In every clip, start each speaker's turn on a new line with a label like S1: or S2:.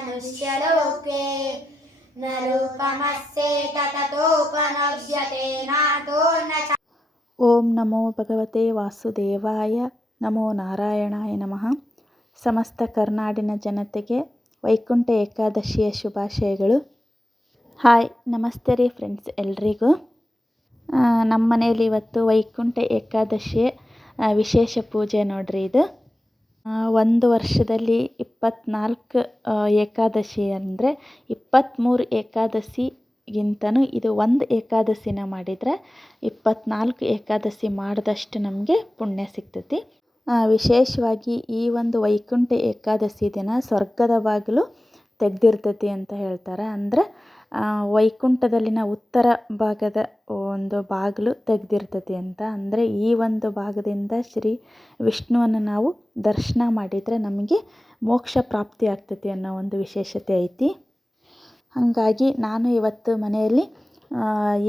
S1: मनुष्यलोके न रूपमस्येत ततोपनव्यते नातो न च
S2: ಓಂ ನಮೋ ಭಗವತೆ ವಾಸುದೇವಾಯ ನಮೋ ನಾರಾಯಣಾಯ ನಮಃ ಸಮಸ್ತ ಕರ್ನಾಡಿನ ಜನತೆಗೆ ವೈಕುಂಠ ಏಕಾದಶಿಯ ಶುಭಾಶಯಗಳು ಹಾಯ್ ನಮಸ್ತೆ ರೀ ಫ್ರೆಂಡ್ಸ್ ಎಲ್ರಿಗೂ ಆ, ನಮ್ಮ ಮನೇಲಿ ಇವತ್ತು ವೈಕುಂಠ ಏಕಾದಶಿ ಆ, ವಿಶೇಷ ಪೂಜೆ ನೋಡ್ರಿ ಇದು ಆ, ಒಂದು ವರ್ಷದಲ್ಲಿ ಇಪ್ಪತ್ನಾಲ್ಕು ಏಕಾದಶಿ ಅಂದರೆ ಇಪ್ಪತ್ತ್ಮೂರು ಏಕಾದಶಿಗಿಂತನೂ ಇದು ಒಂದು ಏಕಾದಶಿನ ಮಾಡಿದರೆ ಇಪ್ಪತ್ನಾಲ್ಕು ಏಕಾದಶಿ ಮಾಡಿದಷ್ಟು ನಮಗೆ ಪುಣ್ಯ ಸಿಗ್ತೈತಿ. ವಿಶೇಷವಾಗಿ ಈ ಒಂದು ವೈಕುಂಠ ಏಕಾದಶಿ ದಿನ ಸ್ವರ್ಗದ ಬಾಗಿಲು ತೆಗೆದಿರ್ತೈತಿ ಅಂತ ಹೇಳ್ತಾರೆ. ಅಂದರೆ ವೈಕುಂಠದಲ್ಲಿನ ಉತ್ತರ ಭಾಗದ ಒಂದು ಬಾಗಿಲು ತೆಗೆದಿರ್ತತಿ ಅಂತ. ಅಂದರೆ ಈ ಒಂದು ಭಾಗದಿಂದ ಶ್ರೀ ವಿಷ್ಣುವನ್ನು ನಾವು ದರ್ಶನ ಮಾಡಿದರೆ ನಮಗೆ ಮೋಕ್ಷ ಪ್ರಾಪ್ತಿ ಆಗ್ತತಿ ಅನ್ನೋ ಒಂದು ವಿಶೇಷತೆ ಐತಿ. ಹಾಗಾಗಿ ನಾನು ಇವತ್ತು ಮನೆಯಲ್ಲಿ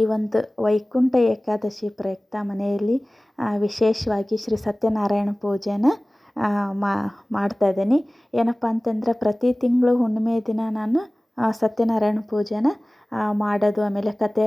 S2: ಈ ಒಂದು ವೈಕುಂಠ ಏಕಾದಶಿ ಪ್ರಯುಕ್ತ ಮನೆಯಲ್ಲಿ ವಿಶೇಷವಾಗಿ ಶ್ರೀ ಸತ್ಯನಾರಾಯಣ ಪೂಜೆನ ಮಾ, ಮಾಡ್ತಾ ಇದ್ದೀನಿ. ಏನಪ್ಪ ಅಂತಂದರೆ ಪ್ರತಿ ತಿಂಗಳು ಹುಣ್ಣಿಮೆ ದಿನ ನಾನು ಸತ್ಯನಾರಾಯಣ ಪೂಜೆನ ಮಾಡೋದು, ಆಮೇಲೆ ಕತೆ,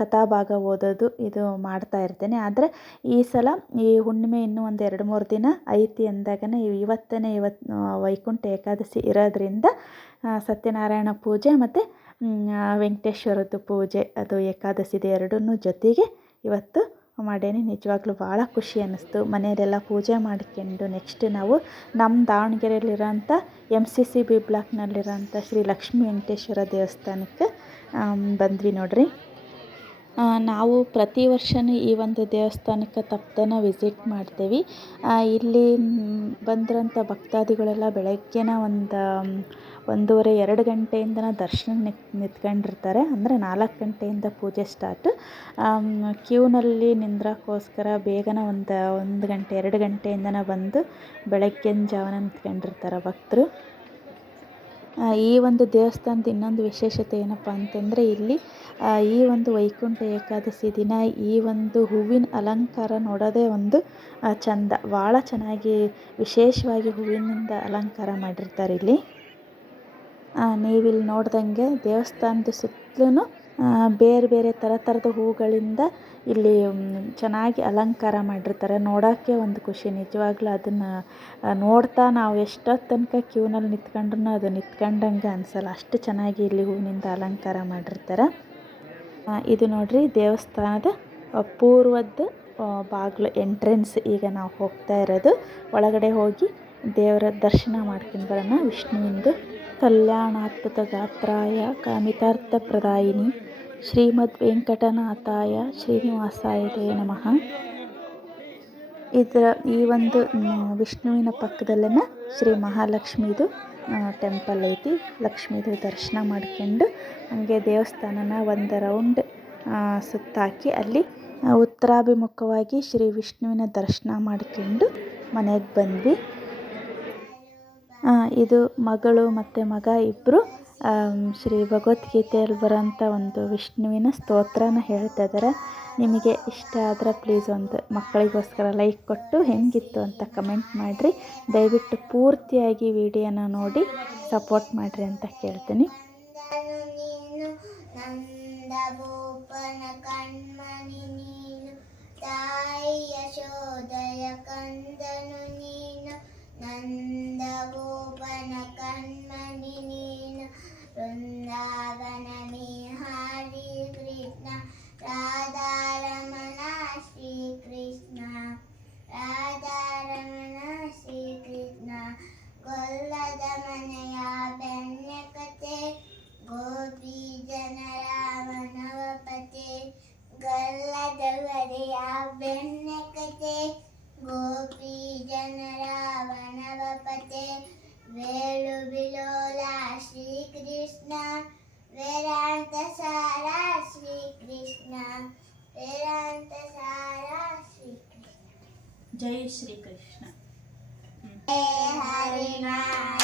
S2: ಕಥಾಭಾಗ ಓದೋದು ಇದು ಮಾಡ್ತಾ ಇರ್ತೇನೆ. ಆದರೆ ಈ ಸಲ ಈ ಹುಣ್ಣಿಮೆ ಇನ್ನೂ ಒಂದು ಎರಡು ಮೂರು ದಿನ ಐತಿ ಅಂದಾಗನೇ ಇವತ್ತನೇ ಇವತ್ತು ವೈಕುಂಠ ಏಕಾದಶಿ ಇರೋದ್ರಿಂದ ಸತ್ಯನಾರಾಯಣ ಪೂಜೆ ಮತ್ತು ವೆಂಕಟೇಶ್ವರದ್ದು ಪೂಜೆ ಅದು ಏಕಾದಶಿದು ಎರಡನ್ನೂ ಜೊತೆಗೆ ಇವತ್ತು ಮಾಡೇನಿ. ನಿಜವಾಗ್ಲೂ ಭಾಳ ಖುಷಿ ಅನ್ನಿಸ್ತು. ಮನೆಯಲ್ಲೆಲ್ಲ ಪೂಜೆ ಮಾಡ್ಕೊಂಡು ನೆಕ್ಸ್ಟ್ ನಾವು ನಮ್ಮ ದಾವಣಗೆರೆಯಲ್ಲಿರೋಂಥ ಎಂ ಸಿ ಸಿ ಬಿ ಬ್ಲಾಕ್ನಲ್ಲಿರೋಂಥ ಶ್ರೀ ಲಕ್ಷ್ಮೀ ವೆಂಕಟೇಶ್ವರ ದೇವಸ್ಥಾನಕ್ಕೆ ಬಂದ್ವಿ ನೋಡ್ರಿ. ನಾವು ಪ್ರತಿ ವರ್ಷವೂ ಈ ಒಂದು ದೇವಸ್ಥಾನಕ್ಕೆ ತಪ್ಪದೇನ ವಿಸಿಟ್ ಮಾಡ್ತೇವೆ. ಇಲ್ಲಿ ಬಂದಿರೋಂಥ ಭಕ್ತಾದಿಗಳೆಲ್ಲ ಬೆಳಗ್ಗೆನ ಒಂದು ಒಂದೂವರೆ ಎರಡು ಗಂಟೆಯಿಂದನೇ ದರ್ಶನ ನಿತ್ ನಿಂತ್ಕೊಂಡಿರ್ತಾರೆ. ಅಂದರೆ ನಾಲ್ಕು ಗಂಟೆಯಿಂದ ಪೂಜೆ ಸ್ಟಾರ್ಟ್ ಕ್ಯೂನಲ್ಲಿ ನಿಂದ್ರಕ್ಕೋಸ್ಕರ ಬೇಗನೆ ಒಂದು ಒಂದು ಗಂಟೆ, ಎರಡು ಗಂಟೆಯಿಂದನೇ ಬಂದು ಬೆಳಗ್ಗಿನ ಜಾವನ ನಿಂತ್ಕೊಂಡಿರ್ತಾರೆ ಭಕ್ತರು. ಈ ಒಂದು ದೇವಸ್ಥಾನದ ಇನ್ನೊಂದು ವಿಶೇಷತೆ ಏನಪ್ಪ ಅಂತಂದರೆ ಇಲ್ಲಿ ಈ ಒಂದು ವೈಕುಂಠ ಏಕಾದಶಿ ದಿನ ಈ ಒಂದು ಹೂವಿನ ಅಲಂಕಾರ ನೋಡೋದೇ ಒಂದು ಚಂದ. ಭಾಳ ಚೆನ್ನಾಗಿ ವಿಶೇಷವಾಗಿ ಹೂವಿನಿಂದ ಅಲಂಕಾರ ಮಾಡಿರ್ತಾರೆ ಇಲ್ಲಿ. ನೀವಿಲ್ಲಿ ನೋಡ್ದಂಗೆ ದೇವಸ್ಥಾನದ ಸುತ್ತಲೂ ಬೇರೆ ಬೇರೆ ಥರ ಥರದ ಹೂಗಳಿಂದ ಇಲ್ಲಿ ಚೆನ್ನಾಗಿ ಅಲಂಕಾರ ಮಾಡಿರ್ತಾರೆ. ನೋಡೋಕ್ಕೆ ಒಂದು ಖುಷಿ. ನಿಜವಾಗ್ಲೂ ಅದನ್ನು ನೋಡ್ತಾ ನಾವು ಎಷ್ಟೊತ್ತು ತನಕ ಕ್ಯೂನಲ್ಲಿ ನಿಂತ್ಕೊಂಡ್ರೂ ಅದು ನಿಂತ್ಕೊಂಡಂಗೆ ಅನಿಸಲ್ಲ. ಅಷ್ಟು ಚೆನ್ನಾಗಿ ಇಲ್ಲಿ ಹೂವಿನಿಂದ ಅಲಂಕಾರ ಮಾಡಿರ್ತಾರೆ. ಇದು ನೋಡಿರಿ ದೇವಸ್ಥಾನದ ಪೂರ್ವದ ಬಾಗಿಲು ಎಂಟ್ರೆನ್ಸ್. ಈಗ ನಾವು ಹೋಗ್ತಾ ಇರೋದು. ಒಳಗಡೆ ಹೋಗಿ ದೇವರ ದರ್ಶನ ಮಾಡ್ಕೊಂಡು ಬರೋಣ. ವಿಷ್ಣುವಿಂದು ಕಲ್ಯಾಣಾತ್ಮಕ ಗಾತ್ರಾಯ ಕಾಮಿತಾರ್ಥ ಪ್ರದಾಯಿನಿ ಶ್ರೀಮದ್ ವೆಂಕಟನಾಥಾಯ ಶ್ರೀನಿವಾಸಾಯ ತೇ ನಮಃ ಇದರ ಈ ಒಂದು ವಿಷ್ಣುವಿನ ಪಕ್ಕದಲ್ಲೇ ಶ್ರೀ ಮಹಾಲಕ್ಷ್ಮೀದು ಟೆಂಪಲ್ ಐತಿ. ಲಕ್ಷ್ಮೀದು ದರ್ಶನ ಮಾಡ್ಕೊಂಡು ಹಂಗೆ ದೇವಸ್ಥಾನನ ಒಂದು ರೌಂಡ್ ಸುತ್ತಾಕಿ ಅಲ್ಲಿ ಉತ್ತರಾಭಿಮುಖವಾಗಿ ಶ್ರೀ ವಿಷ್ಣುವಿನ ದರ್ಶನ ಮಾಡ್ಕೊಂಡು ಮನೆಗೆ ಬಂದ್ವಿ. ಇದು ಮಗಳು ಮತ್ತು ಮಗ ಇಬ್ಬರು ಶ್ರೀ ಭಗವದ್ಗೀತೆಯಲ್ಲಿ ಬರೋಂಥ ಒಂದು ವಿಷ್ಣುವಿನ ಸ್ತೋತ್ರನ ಹೇಳ್ತಾ ಇದ್ದಾರೆ ನಿಮಗೆ ಇಷ್ಟ ಆದರೆ ಪ್ಲೀಸ್ ಒಂದು ಮಕ್ಕಳಿಗೋಸ್ಕರ ಲೈಕ್ ಕೊಟ್ಟು ಹೆಂಗಿತ್ತು ಅಂತ ಕಮೆಂಟ್ ಮಾಡಿರಿ. ದಯವಿಟ್ಟು ಪೂರ್ತಿಯಾಗಿ ವಿಡಿಯೋನ ನೋಡಿ ಸಪೋರ್ಟ್ ಮಾಡಿರಿ ಅಂತ ಕೇಳ್ತೀನಿ.
S1: ತಾಯಿ ಯಶೋದಯ ಕಂದನು నందగోపన కన్మణి
S2: నీన
S1: బృందావనమి హరి కృష్ణ రాధారమణ जय
S2: श्री कृष्ण।
S3: हरि
S2: नारायण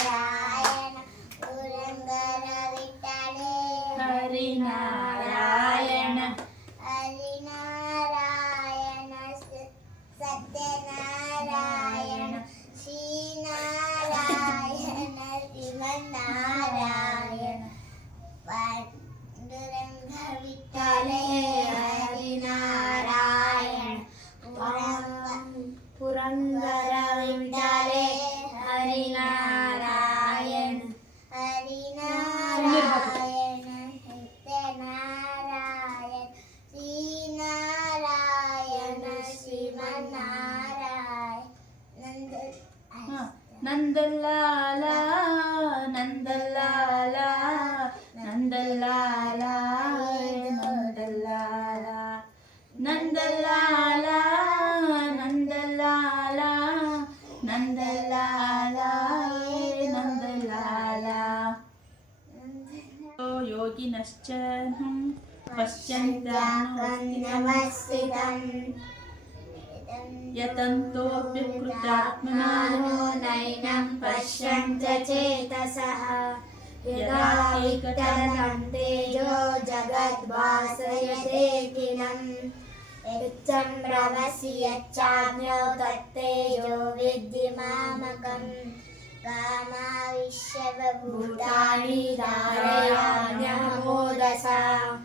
S3: पश्यन् च चेतसः यदा विकटनं तेजो जगद्वासयते किलम्। यच्चं रमसि यच्चान्यो तत्तेजो विद्धि मामकम्। कामाविश्यवभूतानि धारयाम्यहमोदसा।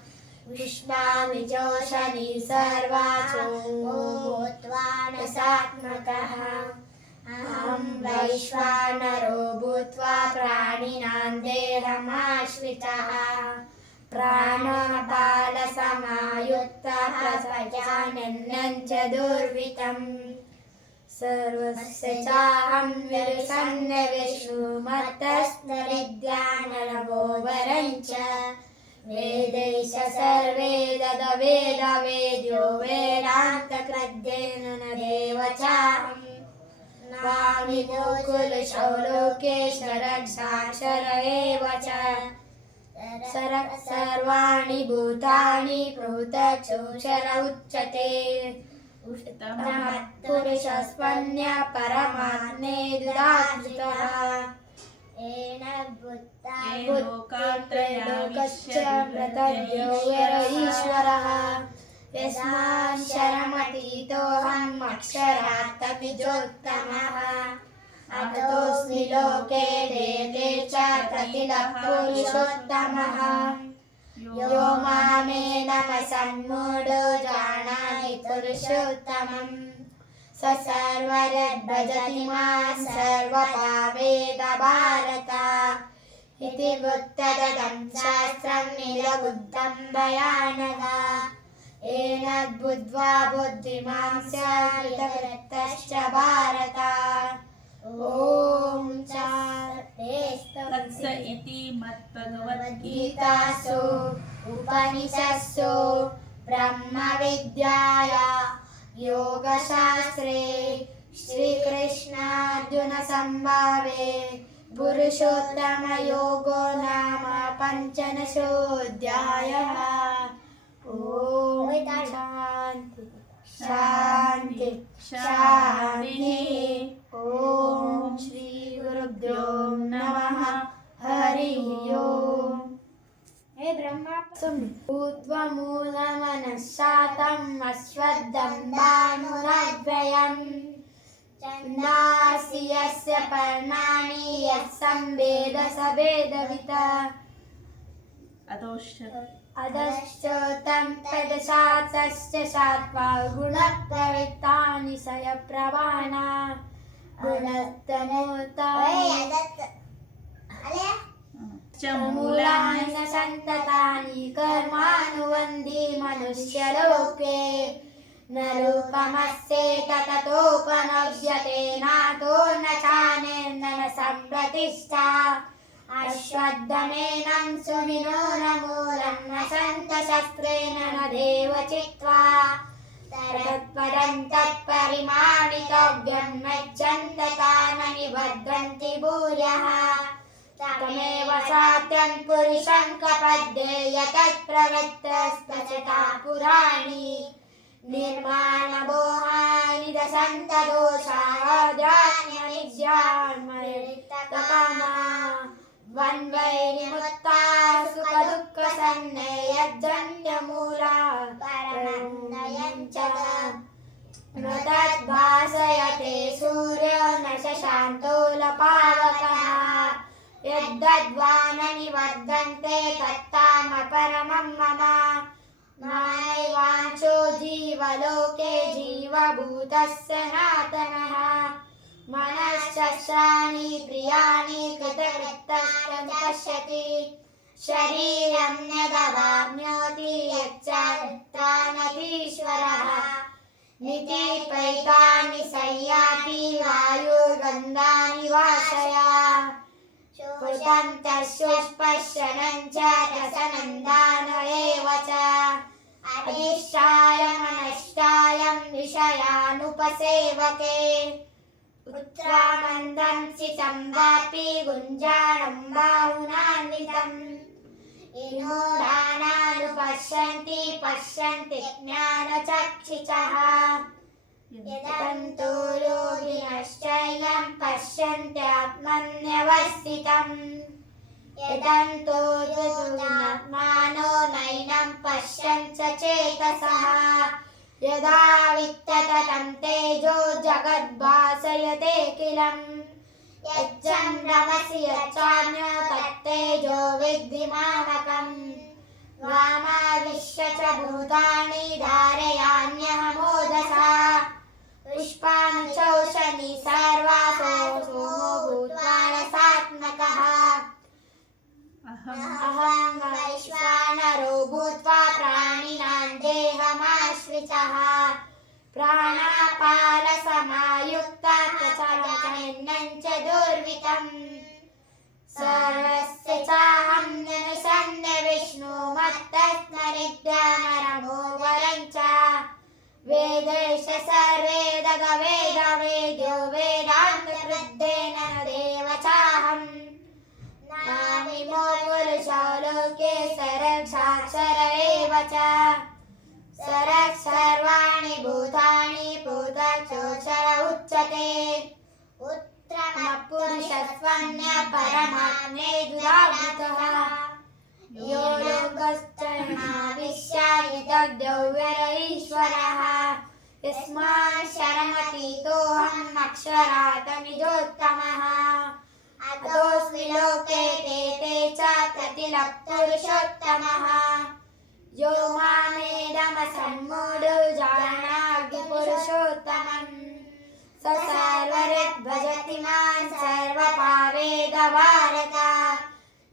S3: विष्णामि सर्वाचो त्वा न सात्मकः। वैश्वानरो भूत्वा प्राणिनां देहमाश्रितः। प्राणापालसमायुक्तः प्रजानन्नं च दुर्वितम् सर्वस्य चाहं विरसन्न विष्णुमत्तस्तरिद्यानरभो वरञ्च वेदैश सर्वे ददवेदवेद्यो वेदान्तकृद्येन न देव चाहम् नमामि गोकुलशौलोकेशरक्षाक्षरमेव च सर्वाणि भूतानि पृथक्षोषर उच्यते। पुरुषस्पन्य परमात्मे दुराजितः येन लोकश्च मृतयो ईश्वरः यस्मा ईश्वरः यस्मान् शरमतीतोऽहम् अक्षरात्तपि चोत्तमः अतोऽस्मि लोके देवे च प्रतिलः पुरुषोत्तमः यो मामेन सन्मूढो जानाति पुरुषोत्तमम् स सर्वरद्भजति मां सर्वपावेद भारत इति बुद्धदतं शास्त्रं निरबुद्धं भयानगा येन बुद्ध्वा बुद्धिमां स्यादितवृत्तश्च भारत। ॐ
S2: तत्स इति मद्भगवद्गीता
S3: गीतासु उपनिषत्सु। ब्रह्मविद्याया। योगशास्त्रे। श्रीकृष्णार्जुनसंवादे पुरुषोत्तमयोगो नाम पञ्चदशोऽध्यायः। शांति। शांति शांति। ओम श्री गुरुभ्यो नमः। हरि ओम। हे ब्रह्मा। भूत्वमूलमनशातम् अश्वद्धं भानुरद्वयम् चन्दासि यस्य पर्णानि यः संवेद सवेदविता
S2: अतोष्ठ
S3: अधश्चोतं तदशातस्य सात्वा गुणप्रवृत्तानि सय प्रवाणा
S2: गुणस्तमोतानि मूलानि
S3: न सन्ततानि कर्मानुवन्दी मनुष्यलोके। न रूपमस्येत ततोपनव्यते नातो न चानेर्न न सम्प्रतिष्ठा अश्वत्थमेनं सुविनोरमूलं न सन्तशस्त्रेण न देव चित्वा तत्पदं तत्परिमाणितव्यं मज्जन्तता न निबध्नन्ति भूयः। तमेव सात्यं पुरुषं कपद्ये यतत्प्रवृत्तस्तचता पुराणि। निर्माणमोहानि వన్వై నిముత్త సుఖ దుఃఖ సన్నయద్రమ్యమూల పరమన్నయంచ మృతద్భాసయతే సూర్యో న శాంతో లపావకః యద్వద్వానని వర్ధంతే తత్తామ పరమం మమ మానైవాంశో జీవలోకే జీవభూతస్స నాతనః मनश्चस्राणि प्रियाणि कृतवृत्तश्च पश्यति शरीरं न गवाम्योति यच्चात्तानतीश्वरः। नितिपैतानि संयाति वायुर्गन्धानि वासया श्रुतन्तशुष्पशनं च रसनन्दान एव च। अधिष्ठाय मनष्टायं विषयानुपसेवके। ఉత్రానందం సితం వాపి గుంజానం బాహునాన్వితం ఇనోరానాను పశ్యంతి పశ్యంతి జ్ఞానచక్షిషः. యదంతో యోగినశ్చయం పశ్యంత్యాత్మన్యవస్థితం యదంతో యోగినాత్మానో నైనం పశ్యంత చేతసः. यदा वित्तततं तेजो जगद्भासयते किलम्? यच्चान्यो तत्तेजो विद्धि मामकम् वामाविश्य च भूतानि धारयान्यहमोदसा। सर्वासो सोमो अहं वैश्वानरो भूत्वा प्राणापालसमायुक्ता च दुर्वितम्। सर्वस्य चाहं निसन्न विष्णु मत्तस्मरिद्यामरमो वरं च वेदेश सर्वे दगवेदवेद्यो वेदान्तकृद्देन देव चाहम् नामिमो पुरुषो लोके सरक्षाक्षर एव च सरक् सर्वाणि भूतानि भूतक्षोक्षर उच्यते। उत्तमपुरुषस्वन्य परमात्मे दुरावृतः। यो लोकश्चरणाविश्यायितद्यौव्यर ईश्वरः यस्मात् शरणतीतोऽहम् अक्षरातमिजोत्तमः अतोऽस्मि लोके ते ते च प्रतिलपुरुषोत्तमः यो मामेदमसम्मूढो जानाग्निपुरुषोत्तमम् स सर्वरद्भजति मां सर्वपावेद भारत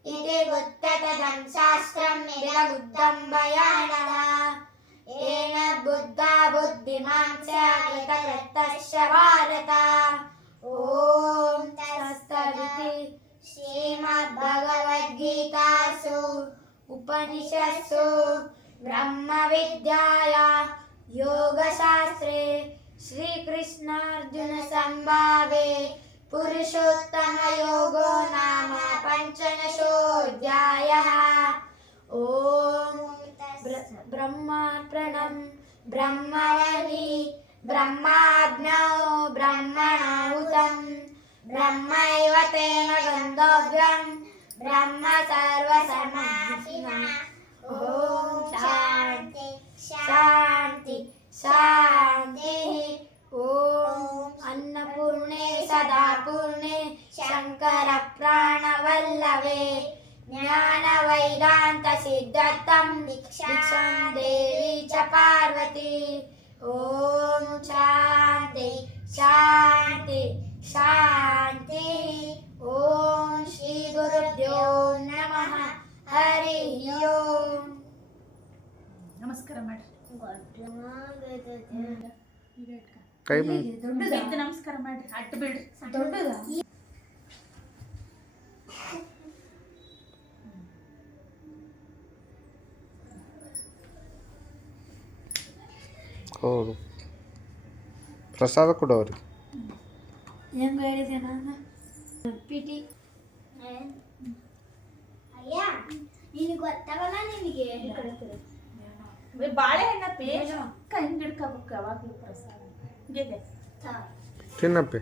S3: इति गुप्ततदं शास्त्रं निरबुद्धं भयानः येन बुद्धा बुद्धिमां च कृतकृतश्च भारत ॐ तत्सदिति श्रीमद्भगवद्गीतासु उपनिषत्सु ब्रह्मविद्याया योगशास्त्रे श्रीकृष्णार्जुनसंवादे पुरुषोत्तमयोगो नाम पञ्चदशोऽध्यायः। ॐ ब्र- ब्रह्मार्पणं ब्रह्मवनि ब्रह्माज्ञौ ब्रह्मणाहुतं ब्रह्मैव तेन गन्तव्यं ब्रह्म सर्वसमाधिना। ॐ शान्ति शान्ति शान्तिः ॐ अन्नपूर्णे सदा पूर्णे शङ्करप्राणवल्लभे ज्ञानवैदान्तसिद्धतं दीक्षां देवी च पार्वती. ॐ शान्ति शान्ति शान्तिः ॐ श्रीगुरुभ्यो नमः. ಹರಿ ಓಂ.
S2: ನಮಸ್ಕಾರ ಮಾಡ್ರಿ.
S4: ಕೈ
S2: ನಮಸ್ಕಾರ ಮಾಡ್ರಿ. ಅಟ್ಟು ಬಿಡ್ರಿ.
S3: ದೊಡ್ಡದ?
S4: ಹೌದು. ಪ್ರಸಾದ ಕೊಡೋರಿ
S3: ಹೆಂಗ ಹೇಳಿದೆ ನಾನು? ಪಿಟಿ ನಿನಗೆ ಗೊತ್ತಾಗಲ್ಲ ನಿಮಗೆ
S2: ಬಾಳೆಹಣ್ಣ ಪೇ ಹಿಂಗೆ ಹಿಡ್ಕೋಬೇಕು ಯಾವಾಗಲೂ ಪ್ರಸಾದ.
S4: ತಿನ್ನಪ್ಪಿ.